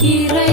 Kira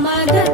my God.